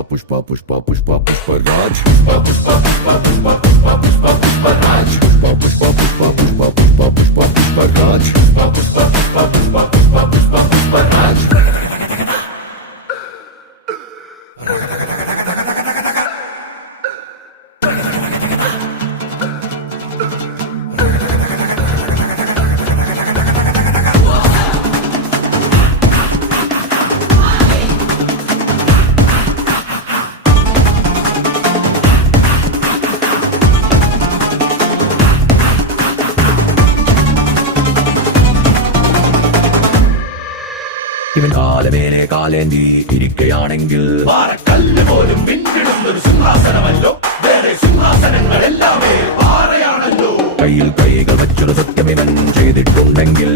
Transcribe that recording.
पुष्पा पुष्पा पुष्पा पुष्पराज पुष्पा पुष्पा पुष्पा पुष्पा पुष्पा पुष्पा पुष्पराज पुष्पा पुष्पा पुष्पा पुष्पा पुष्पा पुष्पा पुष्पराज पुष्पा पुष्पा पुष्पा पुष्पा पुष्पा पुष्पा पुष्पराज ഇവൻ കാലമേനെ കാലേന്തി ഇരിക്കയാണെങ്കിൽ പാറക്കല്ല് പോലും പിന്നിടുന്നൊരു സിംഹാസനമല്ലോ. വേറെ സിംഹാസനങ്ങളെല്ലാമേ പാറയാണല്ലോ. കയ്യിൽ കൈകൾ വച്ചൊരു സത്യം ഇവൻ ചെയ്തിട്ടുണ്ടെങ്കിൽ